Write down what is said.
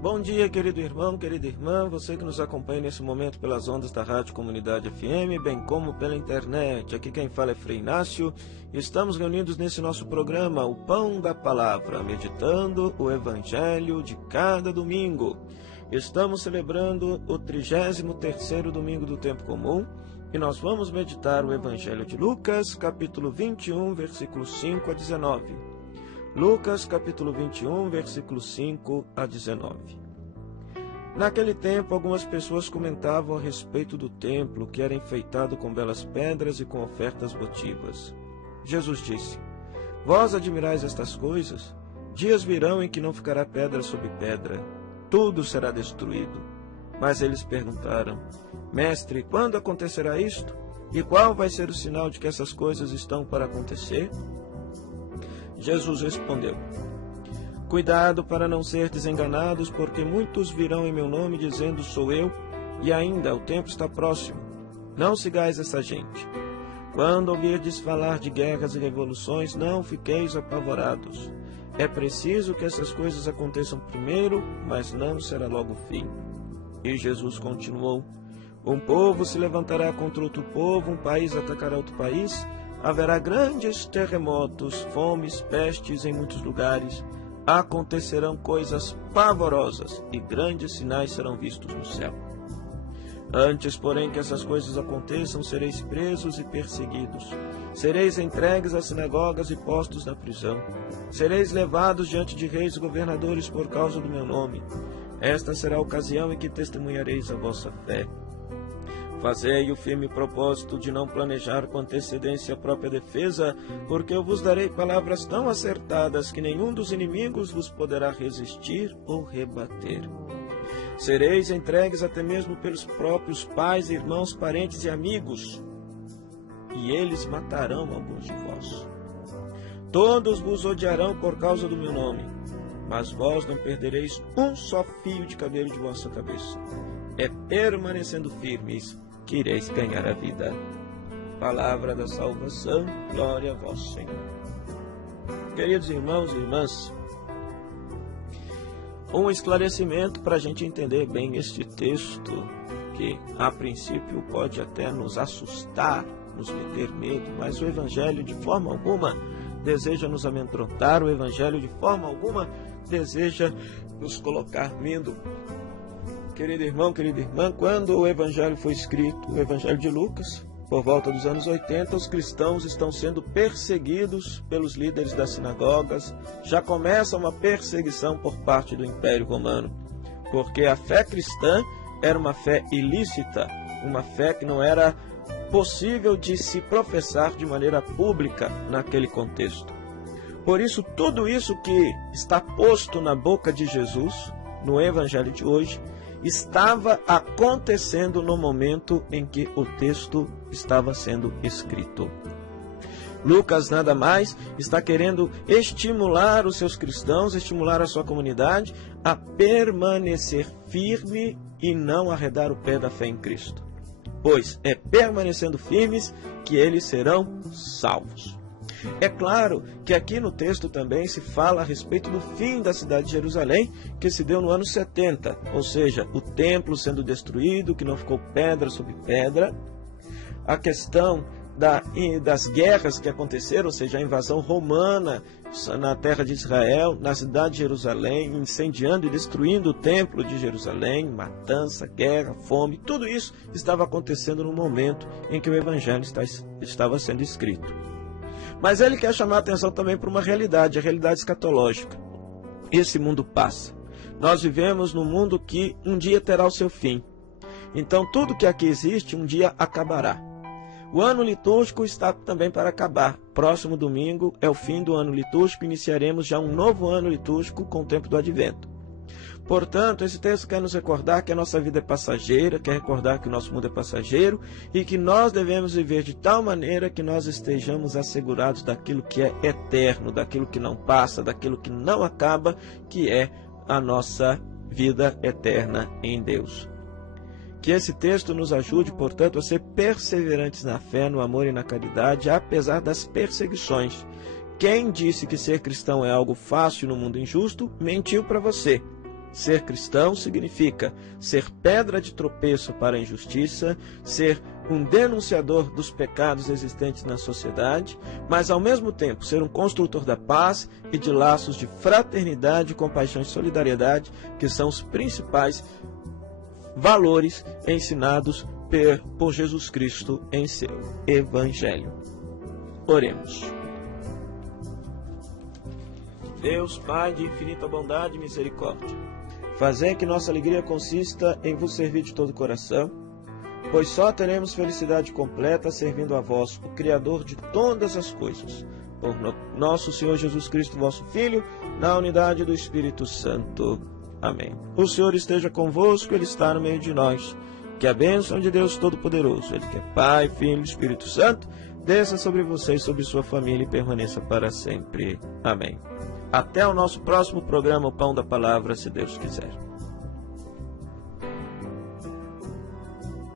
Bom dia, querido irmão, querida irmã, você que nos acompanha nesse momento pelas ondas da Rádio Comunidade FM, bem como pela internet. Aqui quem fala é Frei Inácio. Estamos reunidos nesse nosso programa, o Pão da Palavra, meditando o Evangelho de cada domingo. Estamos celebrando o 33º domingo do tempo comum e nós vamos meditar o Evangelho de Lucas, capítulo 21, versículos 5 a 19. Lucas, capítulo 21, versículos 5 a 19. Naquele tempo, algumas pessoas comentavam a respeito do templo, que era enfeitado com belas pedras e com ofertas votivas. Jesus disse: Vós admirais estas coisas? Dias virão em que não ficará pedra sobre pedra, tudo será destruído. Mas eles perguntaram: Mestre, quando acontecerá isto? E qual vai ser o sinal de que essas coisas estão para acontecer? Jesus respondeu: Cuidado para não ser desenganados, porque muitos virão em meu nome dizendo sou eu, e ainda o tempo está próximo. Não sigais essa gente. Quando ouvirdes falar de guerras e revoluções, não fiqueis apavorados. É preciso que essas coisas aconteçam primeiro, mas não será logo o fim. E Jesus continuou: Um povo se levantará contra outro povo, um país atacará outro país. Haverá grandes terremotos, fomes, pestes em muitos lugares. Acontecerão coisas pavorosas e grandes sinais serão vistos no céu. Antes, porém, que essas coisas aconteçam, sereis presos e perseguidos. Sereis entregues às sinagogas e postos na prisão. Sereis levados diante de reis e governadores por causa do meu nome. Esta será a ocasião em que testemunhareis a vossa fé. Fazei o firme propósito de não planejar com antecedência a própria defesa, porque eu vos darei palavras tão acertadas que nenhum dos inimigos vos poderá resistir ou rebater. Sereis entregues até mesmo pelos próprios pais, irmãos, parentes e amigos, e eles matarão alguns de vós. Todos vos odiarão por causa do meu nome, mas vós não perdereis um só fio de cabelo de vossa cabeça. É permanecendo firmes que ireis ganhar a vida. Palavra da salvação, glória a vós, Senhor. Queridos irmãos e irmãs, um esclarecimento para a gente entender bem este texto, que a princípio pode até nos assustar, nos meter medo, mas o Evangelho de forma alguma deseja nos amedrontar, o Evangelho de forma alguma deseja nos colocar medo. Querido irmão, querida irmã, quando o Evangelho foi escrito, o Evangelho de Lucas, por volta dos anos 80, os cristãos estão sendo perseguidos pelos líderes das sinagogas. Já começa uma perseguição por parte do Império Romano, porque a fé cristã era uma fé ilícita, uma fé que não era possível de se professar de maneira pública naquele contexto. Por isso, tudo isso que está posto na boca de Jesus, no Evangelho de hoje, estava acontecendo no momento em que o texto estava sendo escrito. Lucas nada mais está querendo estimular os seus cristãos, estimular a sua comunidade a permanecer firme e não arredar o pé da fé em Cristo. Pois é permanecendo firmes que eles serão salvos. É claro que aqui no texto também se fala a respeito do fim da cidade de Jerusalém, que se deu no ano 70, ou seja, o templo sendo destruído, que não ficou pedra sobre pedra, a questão das guerras que aconteceram, ou seja, a invasão romana na terra de Israel, na cidade de Jerusalém, incendiando e destruindo o templo de Jerusalém, matança, guerra, fome, tudo isso estava acontecendo no momento em que o Evangelho estava sendo escrito. Mas ele quer chamar a atenção também para uma realidade, a realidade escatológica. Esse mundo passa. Nós vivemos num mundo que um dia terá o seu fim. Então tudo que aqui existe um dia acabará. O ano litúrgico está também para acabar. Próximo domingo é o fim do ano litúrgico, iniciaremos já um novo ano litúrgico com o tempo do Advento. Portanto, esse texto quer nos recordar que a nossa vida é passageira, quer recordar que o nosso mundo é passageiro e que nós devemos viver de tal maneira que nós estejamos assegurados daquilo que é eterno, daquilo que não passa, daquilo que não acaba, que é a nossa vida eterna em Deus. Que esse texto nos ajude, portanto, a ser perseverantes na fé, no amor e na caridade, apesar das perseguições. Quem disse que ser cristão é algo fácil no mundo injusto, mentiu para você. Ser cristão significa ser pedra de tropeço para a injustiça, ser um denunciador dos pecados existentes na sociedade, mas ao mesmo tempo ser um construtor da paz e de laços de fraternidade, compaixão e solidariedade, que são os principais valores ensinados por Jesus Cristo em seu Evangelho. Oremos. Deus, Pai de infinita bondade e misericórdia, fazei que nossa alegria consista em vos servir de todo o coração, pois só teremos felicidade completa servindo a vós, o Criador de todas as coisas, por nosso Senhor Jesus Cristo, vosso Filho, na unidade do Espírito Santo. Amém. O Senhor esteja convosco, Ele está no meio de nós. Que a bênção de Deus Todo-Poderoso, Ele que é Pai, Filho e Espírito Santo, desça sobre você e sobre sua família e permaneça para sempre. Amém. Até o nosso próximo programa, o Pão da Palavra, se Deus quiser.